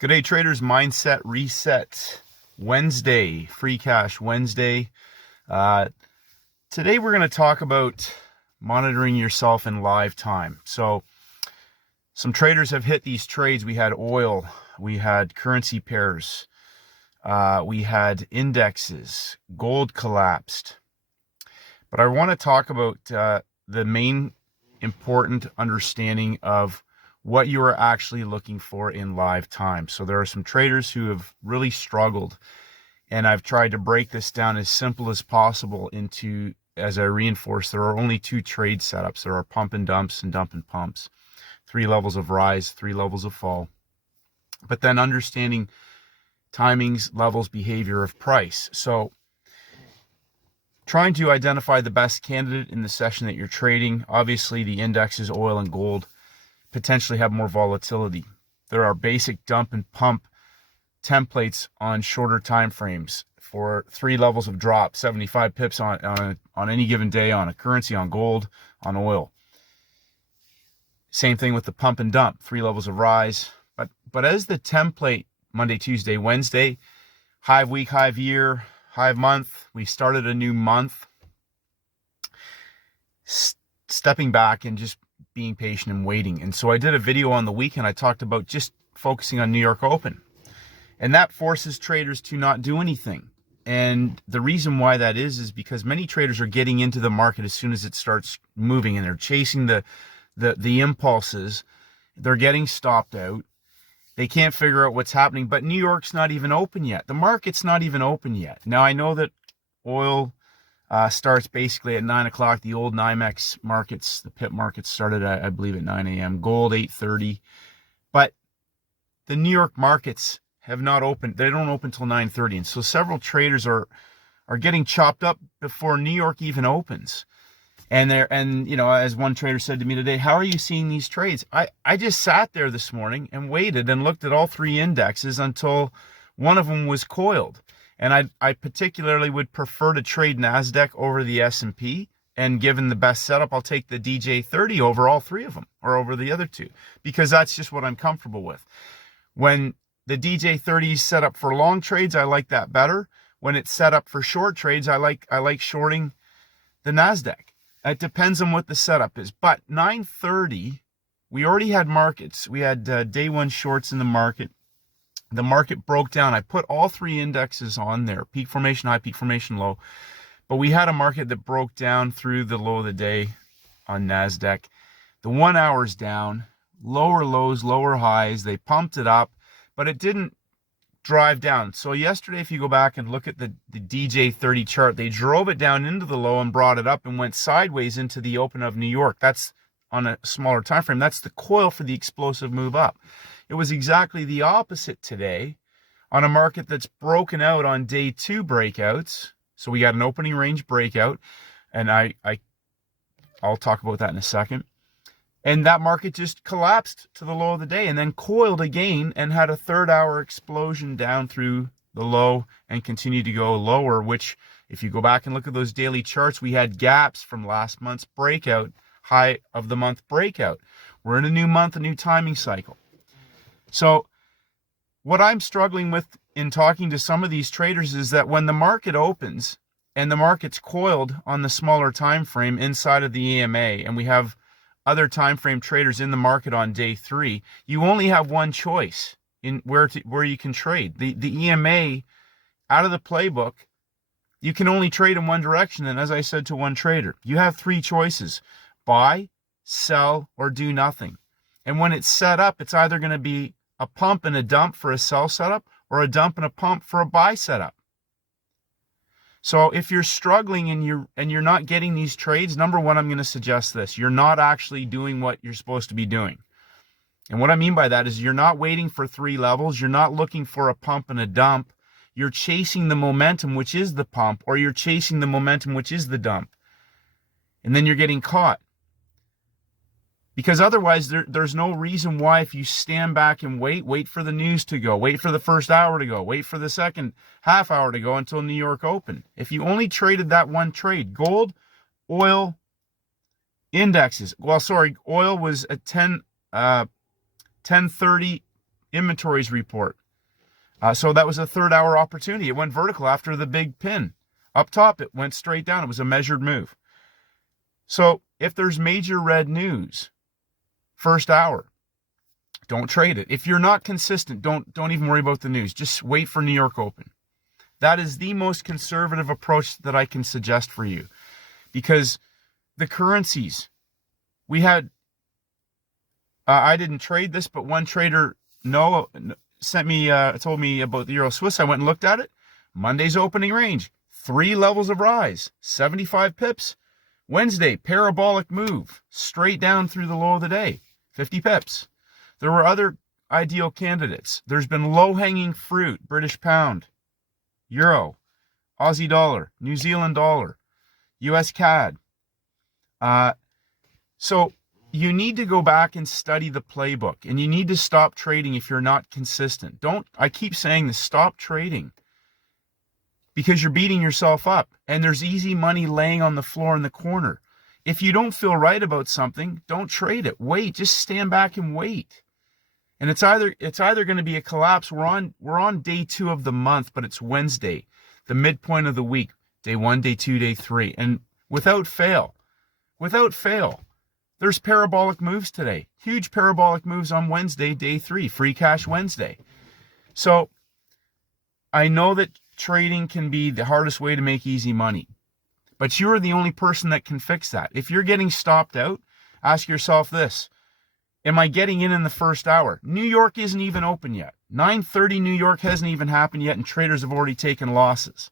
Good day, traders. Mindset Reset Wednesday, Free Cash Wednesday. Today we're going to talk about monitoring yourself in live time. So some traders have hit these trades. We had oil, we had currency pairs, we had indexes, gold collapsed. But I want to talk about the main important understanding of what you are actually looking for in live time. So there are some traders who have really struggled, and I've tried to break this down as simple as possible into, as I reinforce, there are only two trade setups. There are pump and dumps and dump and pumps. 3 levels of rise, 3 levels of fall. But then understanding timings, levels, behavior of price. So trying to identify the best candidate in the session that you're trading. Obviously, the indexes, oil and gold, potentially have more volatility. There are basic dump and pump templates on shorter time frames for 3 levels of drop, 75 pips on any given day on a currency, on gold, on oil. Same thing with the pump and dump, 3 levels of rise. But as the template, Monday, Tuesday, Wednesday, hive week, hive year, hive month, we started a new month. Stepping back and just being patient and waiting. And so I did a video on the weekend. I talked about just focusing on New York Open. And that forces traders to not do anything. And the reason why that is because many traders are getting into the market as soon as it starts moving, and they're chasing the impulses. They're getting stopped out. They can't figure out what's happening. But New York's not even open yet. The market's not even open yet. Now, I know that oil starts basically at 9 o'clock. The old NYMEX markets, the pip markets started, I believe, at 9 a.m. Gold, 8:30. But the New York markets have not opened. They don't open till 9:30. And so several traders are getting chopped up before New York even opens. And as one trader said to me today, how are you seeing these trades? I just sat there this morning and waited and looked at all 3 indexes until one of them was coiled. And I particularly would prefer to trade NASDAQ over the S&P. And given the best setup, I'll take the DJ30 over all 3 of them, or over the other 2, because that's just what I'm comfortable with. When the DJ30 is set up for long trades, I like that better. When it's set up for short trades, I like shorting the NASDAQ. It depends on what the setup is. But 9:30, we already had markets. We had day 1 shorts in the market. The market broke down. I put all 3 indexes on there, peak formation, high, peak formation, low. But we had a market that broke down through the low of the day on NASDAQ. The 1 hour's down, lower lows, lower highs. They pumped it up, but it didn't drive down. So yesterday, if you go back and look at the DJ30 chart, they drove it down into the low and brought it up and went sideways into the open of New York. That's on a smaller time frame. That's the coil for the explosive move up. It was exactly the opposite today on a market that's broken out on day 2 breakouts. So we got an opening range breakout, and I'll talk about that in a second. And that market just collapsed to the low of the day and then coiled again and had a 3rd hour explosion down through the low and continued to go lower, which if you go back and look at those daily charts, we had gaps from last month's breakout, high of the month breakout. We're in a new month, a new timing cycle. So what I'm struggling with in talking to some of these traders is that when the market opens and the market's coiled on the smaller time frame inside of the EMA, and we have other time frame traders in the market on day 3, you only have one choice in where you can trade. The EMA, out of the playbook, you can only trade in one direction. And as I said to one trader, you have 3 choices: buy, sell, or do nothing. And when it's set up, it's either going to be a pump and a dump for a sell setup, or a dump and a pump for a buy setup. So if you're struggling and you're not getting these trades, number one, I'm going to suggest this: you're not actually doing what you're supposed to be doing. And what I mean by that is you're not waiting for 3 levels. You're not looking for a pump and a dump. You're chasing the momentum, which is the pump, or you're chasing the momentum, which is the dump. And then you're getting caught. Because otherwise, there's no reason why, if you stand back and wait for the news to go, wait for the first hour to go, wait for the second half hour to go until New York Open. If you only traded that one trade, gold, oil, indexes. Well, sorry, oil was at 10:30 inventories report. So that was a 3rd hour opportunity. It went vertical after the big pin. Up top, it went straight down. It was a measured move. So if there's major red news, 1st hour, don't trade it. If you're not consistent, don't even worry about the news. Just wait for New York Open. That is the most conservative approach that I can suggest for you. Because the currencies, we had, I didn't trade this, but one trader, sent me, told me about the Euro Swiss. I went and looked at it. Monday's opening range, 3 levels of rise, 75 pips. Wednesday, parabolic move, straight down through the low of the day, 50 pips. There were other ideal candidates. There's been low-hanging fruit, British pound, euro, Aussie dollar, New Zealand dollar, US CAD. So you need to go back and study the playbook, and you need to stop trading if you're not consistent. I keep saying this, stop trading, because you're beating yourself up, and there's easy money laying on the floor in the corner. If you don't feel right about something, don't trade it. Wait, just stand back and wait. And it's either going to be a collapse. We're on day 2 of the month, but it's Wednesday, the midpoint of the week, day 1, day 2, day 3. And without fail, there's parabolic moves today. Huge parabolic moves on Wednesday, day 3, free cash Wednesday. So I know that trading can be the hardest way to make easy money, but you are the only person that can fix that. If you're getting stopped out, ask yourself this: am I getting in the 1st hour? New York isn't even open yet. 9:30 New York hasn't even happened yet, and traders have already taken losses.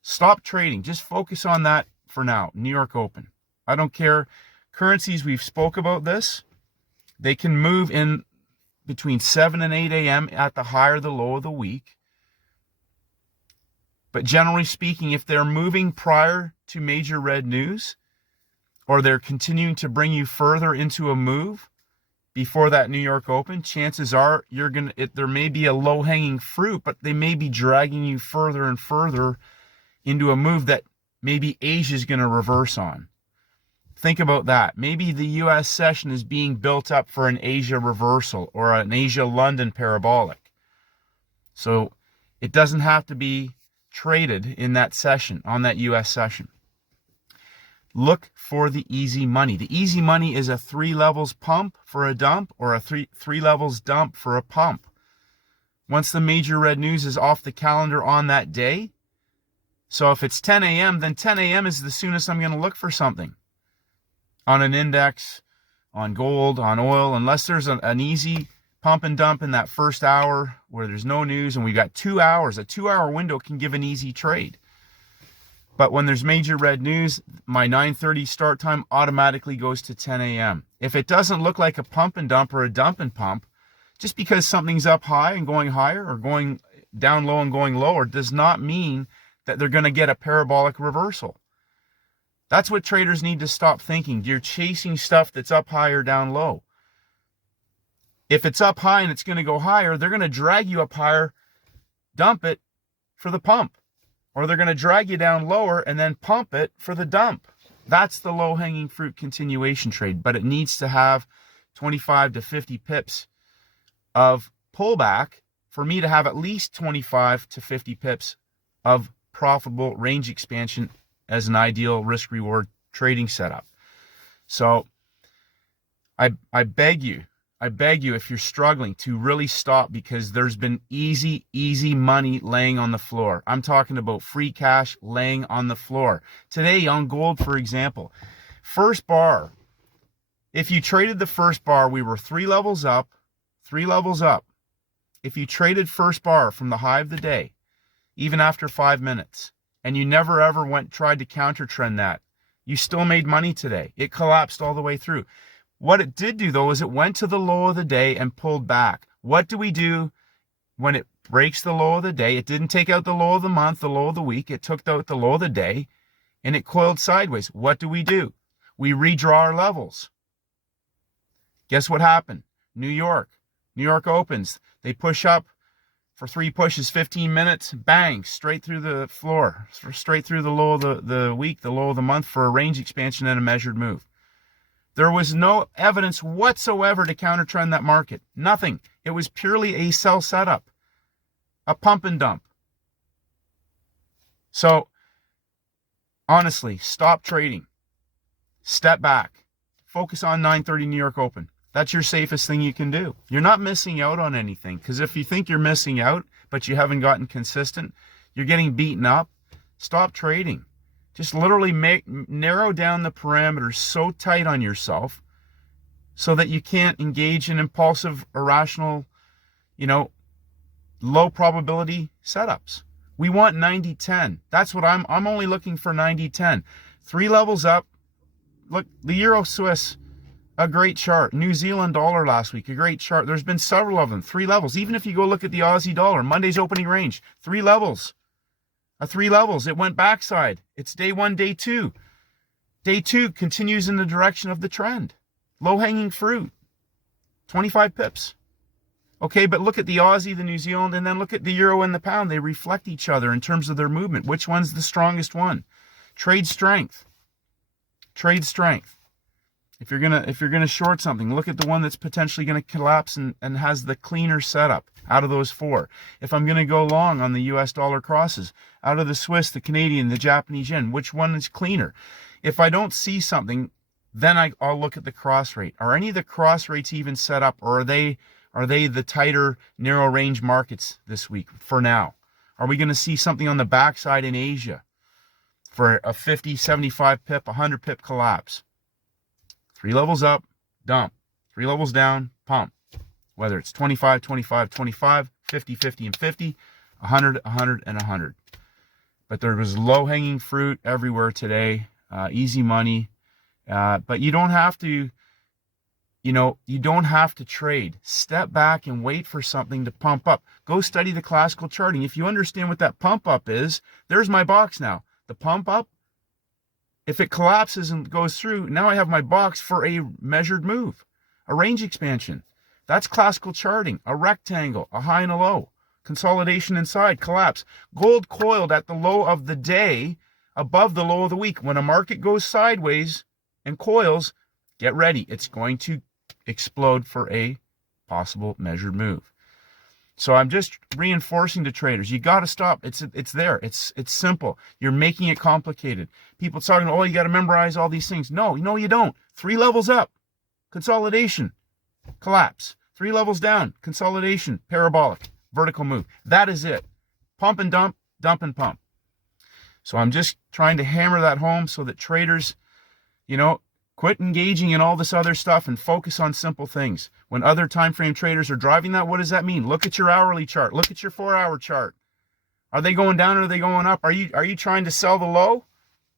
Stop trading. Just focus on that for now. New York Open. I don't care. Currencies, we've spoke about this. They can move in between 7 and 8 a.m. at the high or the low of the week. But generally speaking, if they're moving prior to major red news, or they're continuing to bring you further into a move before that New York Open, chances are there may be a low-hanging fruit, but they may be dragging you further and further into a move that maybe Asia's going to reverse on. Think about that. Maybe the U.S. session is being built up for an Asia reversal or an Asia-London parabolic. So it doesn't have to be traded in that session, on that U.S. session. Look for the easy money. The easy money is a 3 levels pump for a dump, or a three levels dump for a pump. Once the major red news is off the calendar on that day, so if it's 10 a.m., then 10 a.m. is the soonest I'm going to look for something. On an index, on gold, on oil, unless there's an easy pump and dump in that 1st hour where there's no news and we got 2 hours. A 2-hour window can give an easy trade. But when there's major red news, my 9:30 start time automatically goes to 10 a.m. If it doesn't look like a pump and dump or a dump and pump, just because something's up high and going higher, or going down low and going lower, does not mean that they're going to get a parabolic reversal. That's what traders need to stop thinking. You're chasing stuff that's up high or down low. If it's up high and it's going to go higher, they're going to drag you up higher, dump it for the pump. Or they're going to drag you down lower and then pump it for the dump. That's the low-hanging fruit continuation trade. But it needs to have 25 to 50 pips of pullback for me to have at least 25 to 50 pips of profitable range expansion as an ideal risk-reward trading setup. So I beg you, if you're struggling, to really stop, because there's been easy money laying on the floor. I'm talking about free cash laying on the floor. Today on gold, for example, first bar, if you traded the first bar, we were 3 levels up. If you traded first bar from the high of the day, even after 5 minutes, and you never ever tried to counter trend that, you still made money today. It collapsed all the way through. What it did do, though, is it went to the low of the day and pulled back. What do we do when it breaks the low of the day? It didn't take out the low of the month, the low of the week. It took out the low of the day, and it coiled sideways. What do? We redraw our levels. Guess what happened? New York opens. They push up for 3 pushes, 15 minutes, bang, straight through the floor, straight through the low of the week, the low of the month, for a range expansion and a measured move. There was no evidence whatsoever to counter-trend that market. Nothing. It was purely a sell setup, a pump and dump. So, honestly, stop trading. Step back. Focus on 9:30 New York Open. That's your safest thing you can do. You're not missing out on anything, because if you think you're missing out, but you haven't gotten consistent, you're getting beaten up, stop trading. Just literally narrow down the parameters so tight on yourself so that you can't engage in impulsive, irrational, low probability setups. We want 90-10. That's what I'm only looking for 90-10. 3 levels up. Look, the Euro Swiss, a great chart. New Zealand dollar last week, a great chart. There's been several of them, 3 levels. Even if you go look at the Aussie dollar, Monday's opening range, 3 levels. 3 levels. It went backside. It's day 1, day 2. Day 2 continues in the direction of the trend. Low-hanging fruit. 25 pips. Okay, but look at the Aussie, the New Zealand, and then look at the Euro and the pound. They reflect each other in terms of their movement. Which one's the strongest one? Trade strength. Trade strength. If you're gonna short something, look at the one that's potentially gonna collapse and has the cleaner setup out of those 4. If I'm gonna go long on the US dollar crosses, out of the Swiss, the Canadian, the Japanese yen, which one is cleaner? If I don't see something, then I'll look at the cross rate. Are any of the cross rates even set up, or are they the tighter, narrow range markets this week for now? Are we gonna see something on the backside in Asia for a 50, 75 pip, 100 pip collapse? 3 levels up, dump. 3 levels down, pump. Whether it's 25, 25, 25, 50, 50, and 50, 100, 100, and 100. But there was low-hanging fruit everywhere today, easy money. But you don't have to, you don't have to trade. Step back and wait for something to pump up. Go study the classical charting. If you understand what that pump up is, there's my box now. The pump up, if it collapses and goes through, now I have my box for a measured move, a range expansion. That's classical charting, a rectangle, a high and a low, consolidation inside, collapse. Gold coiled at the low of the day, above the low of the week. When a market goes sideways and coils, get ready. It's going to explode for a possible measured move. So I'm just reinforcing to traders, you got to stop. It's there. It's simple. You're making it complicated. People talking, oh, you got to memorize all these things. No, you don't. 3 levels up, consolidation, collapse. 3 levels down, consolidation, parabolic, vertical move. That is it. Pump and dump, dump and pump. So I'm just trying to hammer that home so that traders, quit engaging in all this other stuff and focus on simple things. When other time frame traders are driving that, what does that mean? Look at your hourly chart. Look at your 4-hour chart. Are they going down or are they going up? Are you trying to sell the low?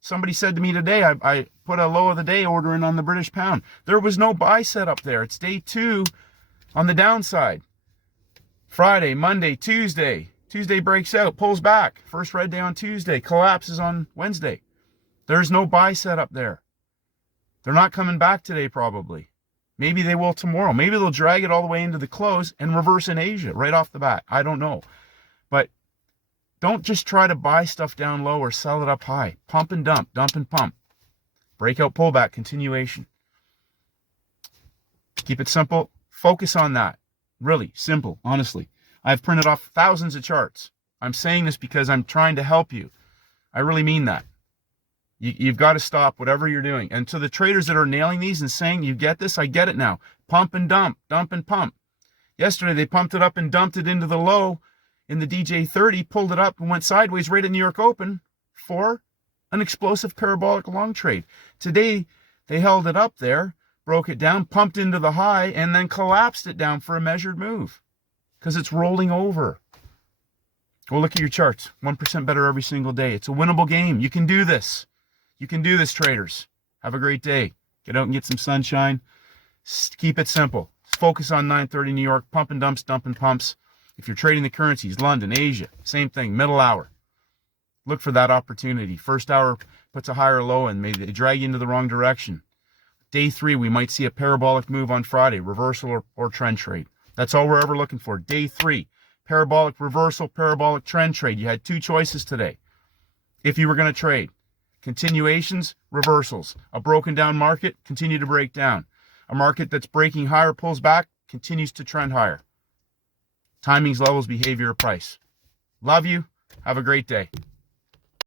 Somebody said to me today, I put a low of the day order in on the British pound. There was no buy set up there. It's day 2 on the downside. Friday, Monday, Tuesday. Tuesday breaks out, pulls back. First red day on Tuesday, collapses on Wednesday. There's no buy set up there. They're not coming back today probably. Maybe they will tomorrow. Maybe they'll drag it all the way into the close and reverse in Asia right off the bat. I don't know. But don't just try to buy stuff down low or sell it up high. Pump and dump and pump. Breakout, pullback, continuation. Keep it simple. Focus on that. Really simple, honestly. I've printed off thousands of charts. I'm saying this because I'm trying to help you. I really mean that. You've got to stop whatever you're doing. And to the traders that are nailing these and saying, you get this, I get it now. Pump and dump and pump. Yesterday, they pumped it up and dumped it into the low in the DJ30, pulled it up and went sideways right at New York Open for an explosive parabolic long trade. Today, they held it up there, broke it down, pumped into the high, and then collapsed it down for a measured move because it's rolling over. Go look at your charts. 1% better every single day. It's a winnable game. You can do this. You can do this, traders. Have a great day. Get out and get some sunshine. Keep it simple. Focus on 9:30 New York. Pump and dumps, dump and pumps. If you're trading the currencies, London, Asia, same thing. Middle hour. Look for that opportunity. First hour puts a higher low and maybe they drag you into the wrong direction. Day 3, we might see a parabolic move on Friday, reversal or trend trade. That's all we're ever looking for. Day 3, parabolic reversal, parabolic trend trade. You had 2 choices today if you were going to trade. Continuations, reversals. A broken down market, continue to break down. A market that's breaking higher, pulls back, continues to trend higher. Timings, levels, behavior, price. Love you. Have a great day.